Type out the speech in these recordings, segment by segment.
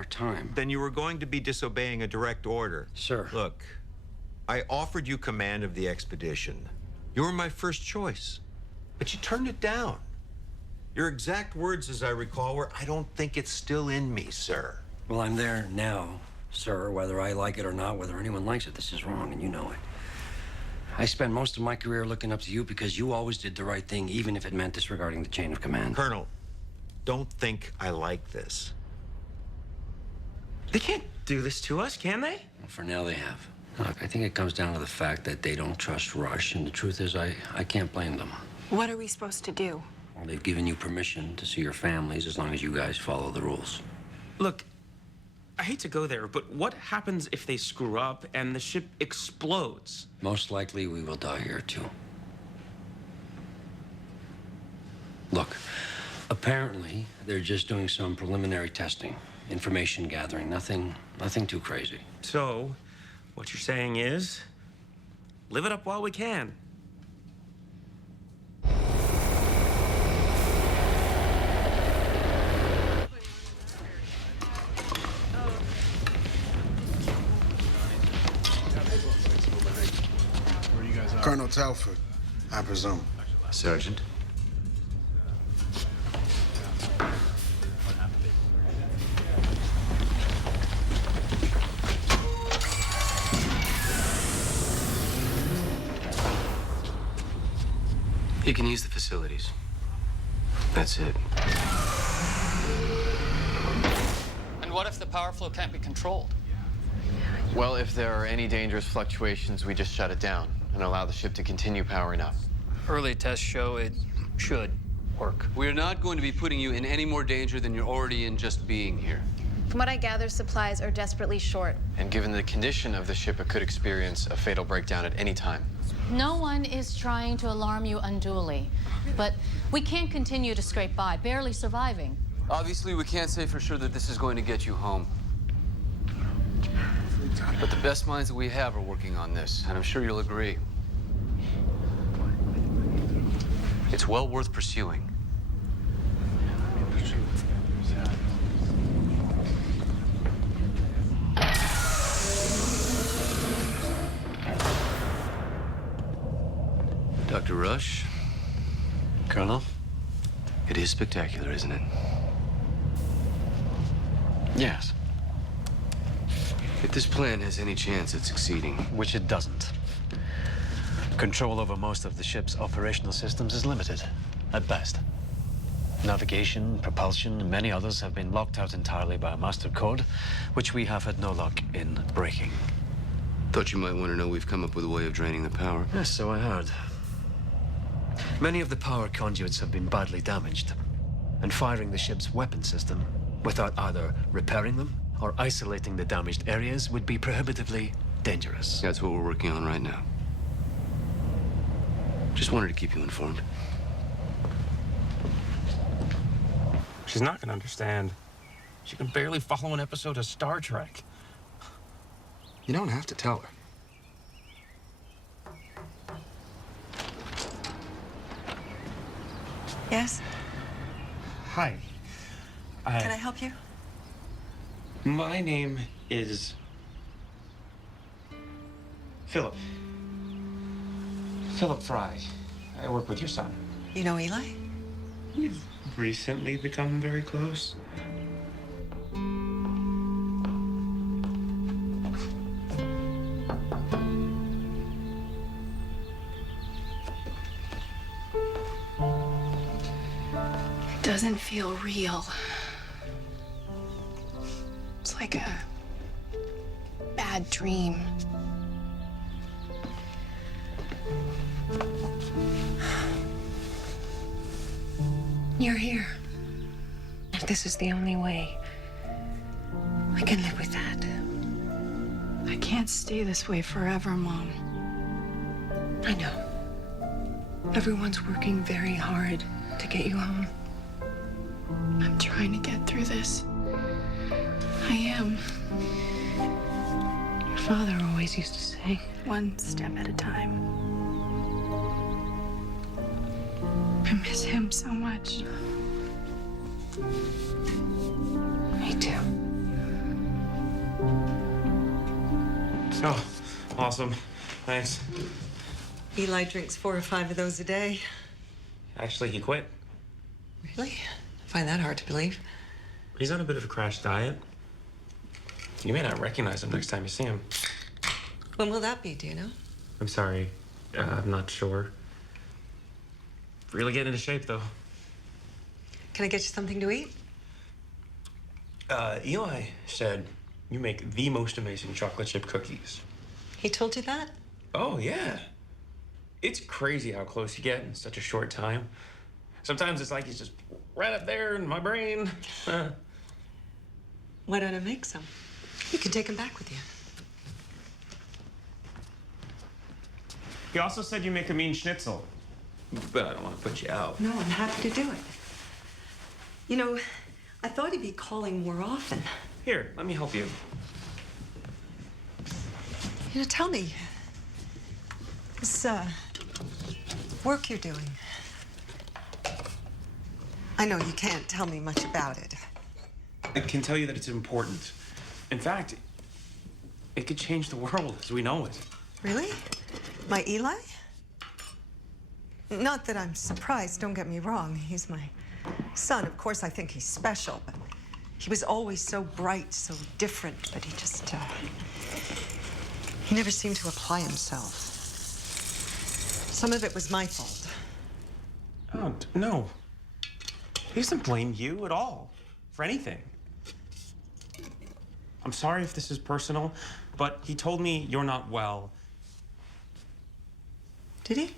our time. Then you were going to be disobeying a direct order. Sir. Look, I offered you command of the expedition. You were my first choice, but you turned it down. Your exact words, as I recall, were, "I don't think it's still in me, sir." Well, I'm there now, sir, whether I like it or not, whether anyone likes it. This is wrong, and you know it. I spent most of my career looking up to you because you always did the right thing, even if it meant disregarding the chain of command. Colonel, don't think I like this. They can't do this to us, can they? Well, for now, they have. Look, I think it comes down to the fact that they don't trust Rush, and the truth is, I can't blame them. What are we supposed to do? Well, they've given you permission to see your families as long as you guys follow the rules. Look, I hate to go there, but what happens if they screw up and the ship explodes? Most likely, we will die here, too. Look, apparently, they're just doing some preliminary testing, information gathering, nothing too crazy. So, what you're saying is, live it up while we can. Colonel Telford, I presume. Sergeant. You can use the facilities. That's it. And what if the power flow can't be controlled? Well, if there are any dangerous fluctuations, we just shut it down and allow the ship to continue powering up. Early tests show it should work. We're not going to be putting you in any more danger than you're already in just being here. From what I gather, supplies are desperately short. And given the condition of the ship, it could experience a fatal breakdown at any time. No one is trying to alarm you unduly, but we can't continue to scrape by, barely surviving. Obviously, we can't say for sure that this is going to get you home. But the best minds that we have are working on this, and I'm sure you'll agree. It's well worth pursuing. Dr. Rush? Colonel? It is spectacular, isn't it? Yes. If this plan has any chance at succeeding. Which it doesn't. Control over most of the ship's operational systems is limited, at best. Navigation, propulsion, and many others have been locked out entirely by a master code, which we have had no luck in breaking. Thought you might want to know we've come up with a way of draining the power. Yes, so I heard. Many of the power conduits have been badly damaged, and firing the ship's weapon system without either repairing them or isolating the damaged areas would be prohibitively dangerous. That's what we're working on right now. Just wanted to keep you informed. She's not gonna understand. She can barely follow an episode of Star Trek. You don't have to tell her. Yes? Hi. Can I help you? My name is Philip. Philip Fry. I work with your son. You know Eli? We've recently become very close. It doesn't feel real. It's like a bad dream. You're here. If this is the only way, I can live with that. I can't stay this way forever, Mom. I know. Everyone's working very hard to get you home. I'm trying to get through this. I am. Your father always used to say, one step at a time. I miss him so much. Me too. Oh, awesome. Thanks. Eli drinks 4 or 5 of those a day. Actually, he quit. Really? I find that hard to believe. He's on a bit of a crash diet. You may not recognize him next time you see him. When will that be, do you know? I'm sorry. I'm not sure. Really getting into shape, though. Can I get you something to eat? Eli said you make the most amazing chocolate chip cookies. He told you that? Oh, yeah. It's crazy how close you get in such a short time. Sometimes it's like he's just right up there in my brain. Why don't I make some? You can take them back with you. He also said you make a mean schnitzel. But I don't want to put you out. No, I'm happy to do it. You know, I thought he'd be calling more often. Here, let me help you. You know, tell me, this work you're doing, I know you can't tell me much about it. I can tell you that it's important. In fact, it could change the world as we know it. Really? My Eli? Not that I'm surprised, don't get me wrong. He's my son. Of course, I think he's special, but he was always so bright, so different, but he just, he never seemed to apply himself. Some of it was my fault. Oh, no. He doesn't blame you at all for anything. I'm sorry if this is personal, but he told me you're not well. Did he?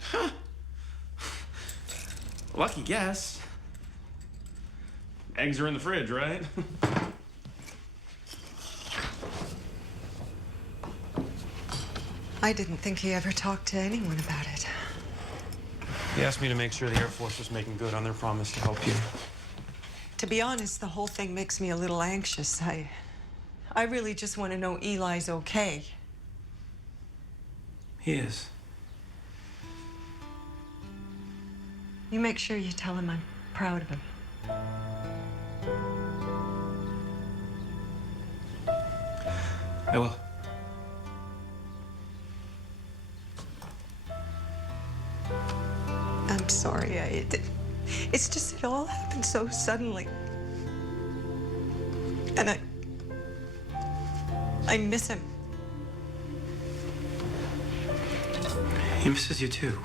Huh. Lucky guess. Eggs are in the fridge, right? I didn't think he ever talked to anyone about it. He asked me to make sure the Air Force was making good on their promise to help you. To be honest, the whole thing makes me a little anxious. I really just want to know Eli's okay. He is. You make sure you tell him I'm proud of him. I will. I'm sorry. It's just it all happened so suddenly. And I miss him. He misses you too.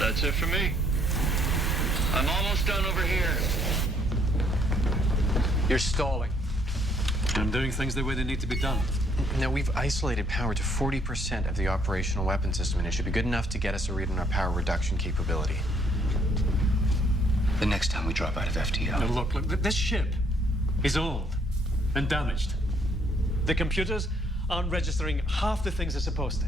That's it for me. I'm almost done over here. You're stalling. I'm doing things the way they need to be done. Now, we've isolated power to 40% of the operational weapon system, and it should be good enough to get us a read on our power reduction capability. The next time we drop out of FTL. Now look, this ship is old and damaged. The computers aren't registering half the things they're supposed to.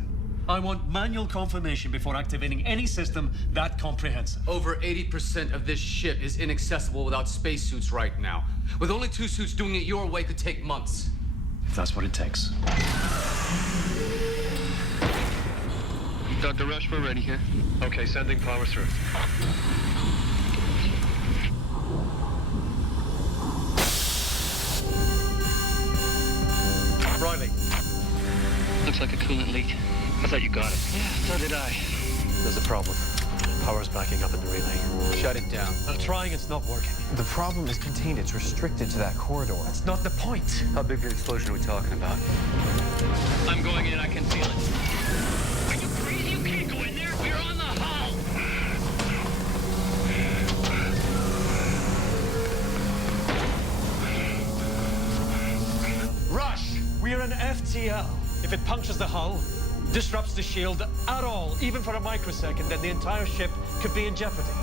I want manual confirmation before activating any system that comprehensive. Over 80% of this ship is inaccessible without spacesuits right now. With only 2 suits, doing it your way could take months. If that's what it takes. Dr. Rush, we're ready here. Okay, sending power through. Riley. Looks like a coolant leak. I thought you got it. Yeah, so did I. There's a problem. Power's backing up in the relay. Shut it down. I'm trying, it's not working. The problem is contained. It's restricted to that corridor. That's not the point. How big an explosion are we talking about? I'm going in. I can feel it. Are you crazy? You can't go in there. We're on the hull. Rush! We're an FTL. If it punctures the hull, disrupts the shield at all, even for a microsecond, then the entire ship could be in jeopardy.